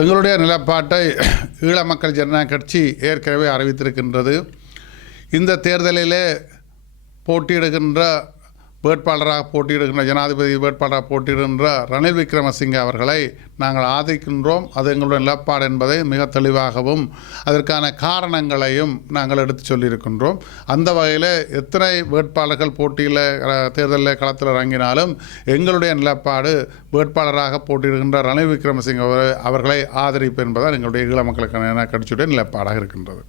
எங்களுடைய நிலப்பாட்டை ஈழ மக்கள் ஜனநாயக கட்சி ஏற்கனவே அறிவித்திருக்கின்றது. இந்த தேர்தலிலே போட்டியிடுகின்ற வேட்பாளராக போட்டியிடுகின்ற ஜனாதிபதி வேட்பாளராக போட்டியிடுகின்ற ரணில் விக்ரமசிங்கே அவர்களை நாங்கள் ஆதரிக்கின்றோம். அது எங்களுடைய நிலப்பாடு என்பதை மிக தெளிவாகவும் அதற்கான காரணங்களையும் நாங்கள் எடுத்து சொல்லியிருக்கின்றோம். அந்த வகையில் எத்தனை வேட்பாளர்கள் போட்டியில் தேர்தலில் களத்தில் இறங்கினாலும் எங்களுடைய நிலப்பாடு வேட்பாளராக போட்டியிடுகின்ற ரணில் விக்ரமசிங்கே அவர்- அவர்களை ஆதரிப்பு என்பதால் எங்களுடைய ஈழ மக்களுக்கான கட்சியுடைய நிலப்பாடாக இருக்கின்றது.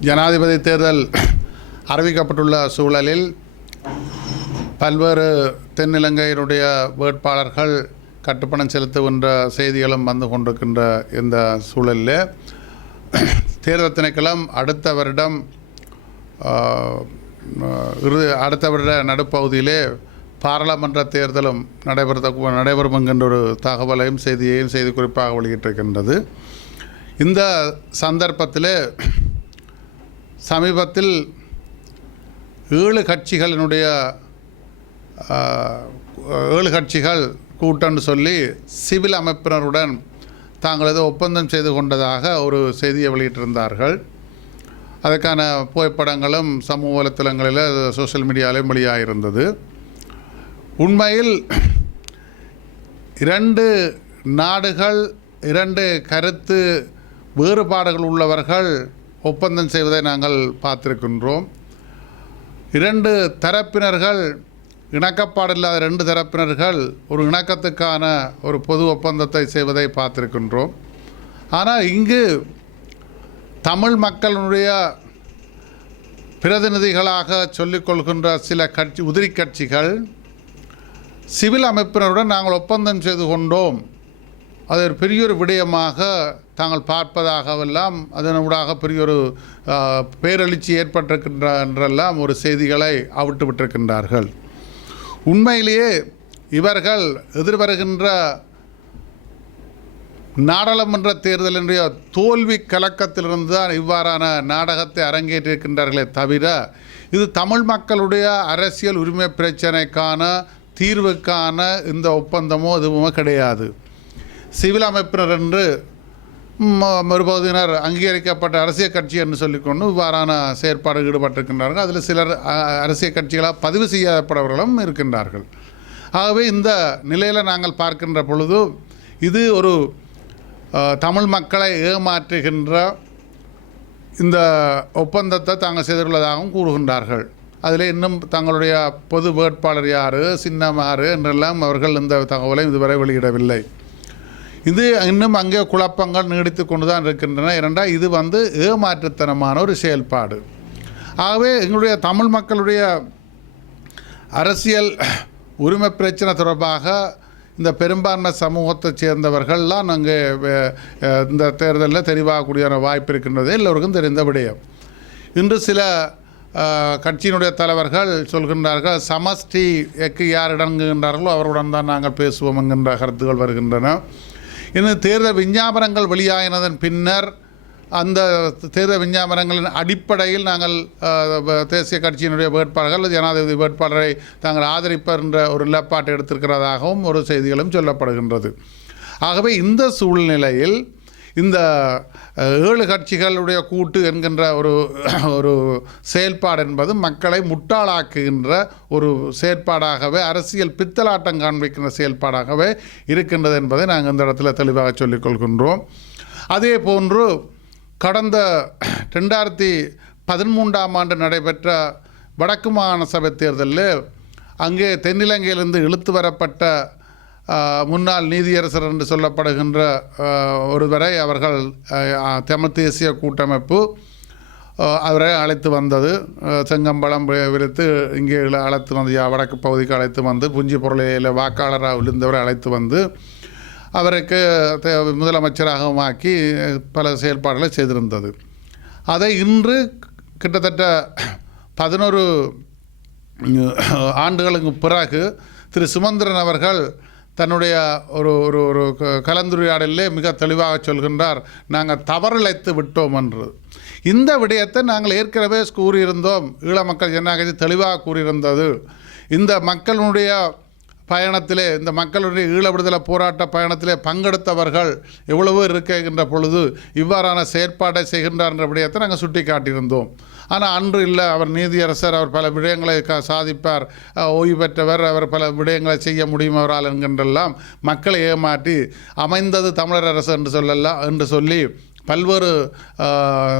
ஜனாதிபதி தேர்தல் அறிவிக்கப்பட்டுள்ள சூழலில் பல்வேறு தென்னிலங்கையினுடைய வேட்பாளர்கள் கட்டுப்பணம் செலுத்துகின்ற செய்திகளும் வந்து கொண்டிருக்கின்ற இந்த சூழலில். தேர்தல் திணைக்களம் அடுத்த வருடம் இறுதி அடுத்த வருட நடுப்பகுதியிலே பாராளுமன்ற தேர்தலும் நடைபெற நடைபெறும் என்கின்ற ஒரு தகவலையும் செய்தியையும் செய்தி குறிப்பாக வெளியிட்டிருக்கின்றது. இந்த சந்தர்ப்பத்தில் சமீபத்தில் ஏழு கட்சிகளினுடைய ஏழு கட்சிகள் கூட்டம்னு சொல்லி சிவில் அமைப்பினருடன் தாங்கள் ஏதோ ஒப்பந்தம் செய்து கொண்டதாக ஒரு செய்தியை வெளியிட்டிருந்தார்கள். அதற்கான புகைப்படங்களும் சமூக வலைத்தளங்களில் சோஷியல் மீடியாவிலும் வெளியாகிருந்தது உண்மையில் இரண்டு நாடுகள் இரண்டு கருத்து வேறுபாடுகள் உள்ளவர்கள் ஒப்பந்தம் செய்வதை நாங்கள் பார்த்திருக்கின்றோம். இரண்டு தரப்பினர்கள் இணக்கப்பாடில்லாத ரெண்டு தரப்பினர்கள் ஒரு இணக்கத்துக்கான ஒரு பொது ஒப்பந்தத்தை செய்வதை பார்த்திருக்கின்றோம். ஆனால் இங்கு தமிழ் மக்களுடைய பிரதிநிதிகளாக சொல்லிக்கொள்கின்ற சில கட்சி உதிரி கட்சிகள் சிவில் அமைப்பினருடன் நாங்கள் ஒப்பந்தம் செய்து கொண்டோம். அது ஒரு பெரிய ஒரு விடயமாக தாங்கள் பார்ப்பதாகவெல்லாம் அதனூடாக பெரிய ஒரு பேரழிச்சி பேரெழுச்சி ஏற்பட்டிருக்கின்ற என்றெல்லாம் ஒரு செய்திகளை அவிட்டு விட்டிருக்கின்றார்கள் உண்மையிலேயே இவர்கள் எதிர்வருகின்ற நாடாளுமன்ற தேர்தலினுடைய தோல்வி கலக்கத்திலிருந்து தான் இவ்வாறான நாடகத்தை அரங்கேற்றிருக்கின்றார்களே தவிர இது தமிழ் மக்களுடைய அரசியல் உரிமை பிரச்சனைக்கான தீர்வுக்கான இந்த ஒப்பந்தமோ எதுவுமே கிடையாது. சிவில் அமைப்பினர் என்று மறுபகுதியினர் அங்கீகரிக்கப்பட்ட அரசியல் கட்சி என்று சொல்லிக்கொண்டு இவ்வாறான செயற்பாடு ஈடுபட்டிருக்கின்றார்கள். அதில் சிலர் அரசியல் கட்சிகளாக பதிவு செய்யப்படவர்களும் இருக்கின்றார்கள். ஆகவே இந்த நிலையில் நாங்கள் பார்க்கின்ற பொழுது இது ஒரு தமிழ் மக்களை ஏமாற்றுகின்ற இந்த ஒப்பந்தத்தை தாங்கள் செய்துள்ளதாகவும் கூறுகின்றார்கள். அதில் இன்னும் தங்களுடைய பொது வேட்பாளர் யார் சின்னம் யார் என்றெல்லாம் அவர்கள் இந்த தகவலை இதுவரை வெளியிடவில்லை. இது இன்னும் அங்கே குழப்பங்கள் நீடித்து கொண்டு தான் இருக்கின்றன. இரண்டா இது வந்து ஏமாற்றுத்தனமான ஒரு செயல்பாடு. ஆகவே எங்களுடைய தமிழ் மக்களுடைய அரசியல் உரிமை பிரச்சனை தொடர்பாக இந்த பெரும்பான்மை சமூகத்தை சேர்ந்தவர்கள்லாம் அங்கே இந்த தேர்தலில் தெரிவாகக்கூடிய வாய்ப்பு இருக்கின்றது எல்லோருக்கும் தெரிந்த விடயம். இன்று சில கட்சியினுடைய தலைவர்கள் சொல்கின்றார்கள் சமஷ்டிக்கு யார் இடங்குகின்றார்களோ அவருடன் தான் நாங்கள் பேசுவோம் என்கின்ற கருத்துக்கள் வருகின்றன. இன்னும் தேர்தல் விஞ்ஞாபனங்கள் வெளியாகினதன் பின்னர் அந்த தேர்தல் விஞ்ஞாபனங்களின் அடிப்படையில் நாங்கள் தேசிய கட்சியினுடைய வேட்பாளர்கள் ஜனாதிபதி வேட்பாளரை தாங்கள் ஆதரிப்பர் என்ற ஒரு நிலப்பாட்டை எடுத்திருக்கிறதாகவும் ஒரு செய்திகளும் சொல்லப்படுகின்றது. ஆகவே இந்த சூழ்நிலையில் இந்த ஏழு கட்சிகளுடைய கூட்டு என்கின்ற ஒரு ஒரு செயல்பாடு என்பது மக்களை முட்டாளாக்குகின்ற ஒரு செயற்பாடாகவே அரசியல் பித்தலாட்டம் காண்பிக்கின்ற செயல்பாடாகவே இருக்கின்றது என்பதை நாங்கள் இந்த இடத்துல தெளிவாக சொல்லிக் கொள்கின்றோம். அதே போன்று கடந்த ரெண்டாயிரத்தி பதிமூன்றாம் ஆண்டு நடைபெற்ற வடக்கு மாகாண சபை தேர்தலில் அங்கே தென்னிலங்கையிலிருந்து இழுத்து வரப்பட்ட முன்னாள் நீதியரசர் என்று சொல்லப்படுகின்ற ஒருவரை அவர்கள் தமிழ் தேசிய கூட்டமைப்பு அவரை அழைத்து வந்தது. செங்கம்பளம் செங்கம்பழம் விரித்து இங்கே அழைத்து வந்து வடக்கு பகுதிக்கு அழைத்து வந்து புஞ்சி பொருளையில் வாக்காளராக விழுந்தவரை அழைத்து வந்து அவருக்கு முதலமைச்சராகவும் ஆக்கி பல செயல்பாடுகளை செய்திருந்தது. அதை இன்று கிட்டத்தட்ட பதினொரு ஆண்டுகளுக்கு பிறகு திரு சுமந்திரன் அவர்கள் தன்னுடைய ஒரு ஒரு ஒரு க- கலந்துரையாடலிலே மிக தெளிவாக சொல்கின்றார் நாங்கள் தவறிழைத்து விட்டோம் என்று. இந்த விடயத்தை நாங்கள் ஏற்கனவே கூறியிருந்தோம். ஈழ மக்கள் ஜனநாயகத்தை தெளிவாக கூறியிருந்தது. இந்த மக்களுடைய பயணத்திலே இந்த மக்களுடைய ஈழ விடுதலை போராட்ட பயணத்திலே பங்கெடுத்தவர்கள் எவ்வளவோ இருக்கின்ற பொழுது இவ்வாறான செயற்பாட்டை செய்கின்றார் என்ற விடயத்தை நாங்கள் சுட்டி காட்டியிருந்தோம் ஆனால் அன்று இல்லை. அவர் நீதியரசர் அவர் பல விடயங்களை சாதிப்பார். ஓய்வு பெற்றவர் அவர் பல விடயங்களை செய்ய முடியும் அவரால் என்கின்றெல்லாம் மக்களை ஏமாற்றி அமைந்தது தமிழர் அரசு என்று சொல்லலாம் என்று சொல்லி பல்வேறு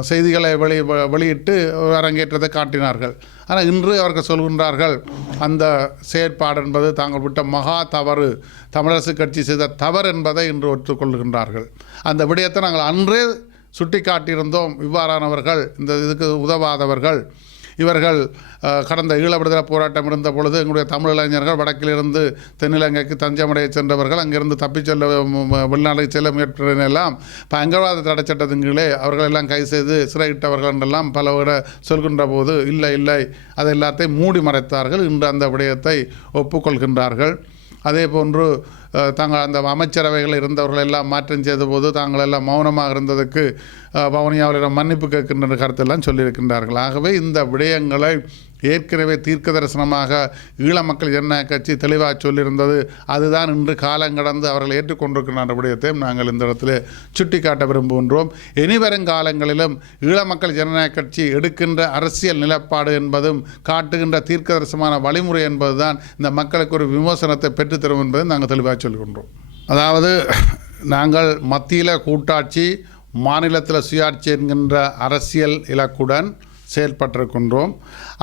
செய்திகளை வெளி வ- வெளியிட்டு அரங்கேற்றத்தை காட்டினார்கள். ஆனால் இன்று அவர்கள் சொல்கின்றார்கள் அந்த செயற்பாடு என்பது தாங்கள் விட்ட மகா தவறு. தமிழரசு கட்சி செய்த தவறு என்பதை இன்று ஒற்றுக்கொள்கின்றார்கள். அந்த விடயத்தை நாங்கள் அன்றே சுட்டி காட்டியிருந்தோம் இவ்வாறானவர்கள் இந்த இதுக்கு உதவாதவர்கள். இவர்கள் கடந்த ஈழ விடுதலை போராட்டம் இருந்த பொழுது எங்களுடைய தமிழ் இளைஞர்கள் வடக்கிலிருந்து தென்னிலங்கைக்கு தஞ்சமடைய சென்றவர்கள். அங்கிருந்து தப்பிச் செல்ல வெளிநாடுக்கு செல்ல முயற்சின பயங்கரவாத தடை சட்டத்தின் கீழே அவர்கள் எல்லாம் கை செய்து சிறையிட்டவர்கள் என்றெல்லாம் பல விட சொல்கின்ற போது இல்லை இல்லை அதை எல்லாத்தையும் மூடி மறைத்தார்கள். இன்று அந்த விடயத்தை ஒப்புக்கொள்கின்றார்கள். அதே போன்று தாங்கள் அந்த அமைச்சரவைகள் இருந்தவர்கள் எல்லாம் மாற்றம் செய்த போது தாங்கள் எல்லாம் மௌனமாக இருந்ததுக்கு அஹ், வவுனியாவிடம் மன்னிப்பு கேட்கின்ற கருத்தெல்லாம் சொல்லியிருக்கின்றார்கள். ஆகவே இந்த விடயங்களை ஏற்கனவே தீர்க்க தரிசனமாக ஈழ மக்கள் ஜனநாயக கட்சி தெளிவாக சொல்லியிருந்தது. அதுதான் இன்று காலம் கடந்து அவர்கள் ஏற்றுக்கொண்டிருக்கின்ற விடயத்தையும் நாங்கள் இந்த இடத்துல சுட்டிக்காட்ட விரும்புகின்றோம். இனிவரும் காலங்களிலும் ஈழ மக்கள் ஜனநாயக கட்சி எடுக்கின்ற அரசியல் நிலப்பாடு என்பதும் காட்டுகின்ற தீர்க்க தரிசனமான வழிமுறை என்பதுதான் இந்த மக்களுக்கு ஒரு விமோசனத்தை பெற்றுத்தரும் என்பதை நாங்கள் தெளிவாக சொல்கின்றோம் அதாவது நாங்கள் மத்தியில் கூட்டாட்சி மாநிலத்தில் சுயாட்சி என்கின்ற அரசியல் இலக்குடன் செயற்பட்டிருக்கின்றோம்.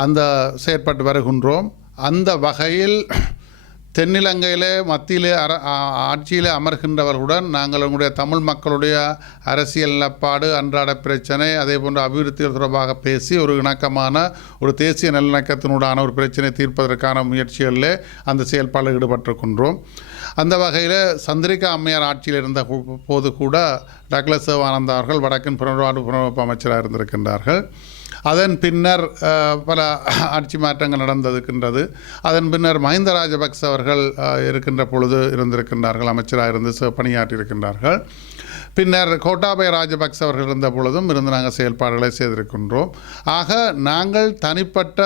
அந்த செயற்பட்டு வருகின்றோம். அந்த வகையில் தென்னிலங்கையிலே மத்தியிலே அர ஆட்சியிலே அமர்கின்றவர்களுடன் நாங்கள் உங்களுடைய தமிழ் மக்களுடைய அரசியல் நிலப்பாடு அன்றாட பிரச்சனை அதே போன்ற அபிவிருத்தி தொடர்பாக பேசி ஒரு இணக்கமான ஒரு தேசிய நல்லிணக்கத்தினூடான ஒரு பிரச்சனை தீர்ப்பதற்கான முயற்சிகளிலே அந்த செயல்பாடில் ஈடுபட்டிருக்கின்றோம். அந்த வகையில் சந்திரிகா அம்மையார் ஆட்சியில் இருந்த போது கூட டக்ளஸ் சிவானந்தா அவர்கள் வடக்கின் புனர்வாழ்வு புனரமைப்பு அமைச்சராக இருந்திருக்கின்றார்கள். அதன் பின்னர் பல ஆட்சி மாற்றங்கள் நடந்திருக்கின்றது. அதன் பின்னர் மஹிந்த ராஜபக்ச அவர்கள் இருக்கின்ற பொழுது இருந்திருக்கின்றார்கள். அமைச்சராக இருந்து பணியாற்றியிருக்கின்றார்கள். பின்னர் கோட்டாபய ராஜபக்ச அவர்கள் இருந்த பொழுதும் இருந்து நாங்கள் செயல்பாடுகளை செய்திருக்கின்றோம். ஆக நாங்கள் தனிப்பட்ட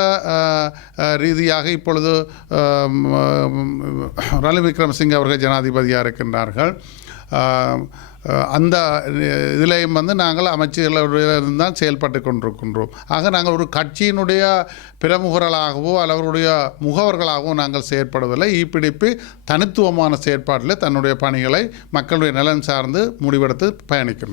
ரீதியாக இப்பொழுது ரணில் விக்ரமசிங்க அவர்கள் ஜனாதிபதியாக இருக்கின்றார்கள். அந்த இதிலையும் வந்து நாங்கள் அமைச்சர்களுடன் தான் செயல்பட்டு கொண்டிருக்கின்றோம். ஆக நாங்கள் ஒரு கட்சியினுடைய பிரமுகர்களாகவோ அல்லவருடைய முகவர்களாகவோ நாங்கள் செயற்படுவதில்லை இப்பிடிப்பு தனித்துவமான செயற்பாட்டில் தன்னுடைய பணிகளை மக்களுடைய நலன் சார்ந்து முடிவெடுத்து பயணிக்கின்றோம்.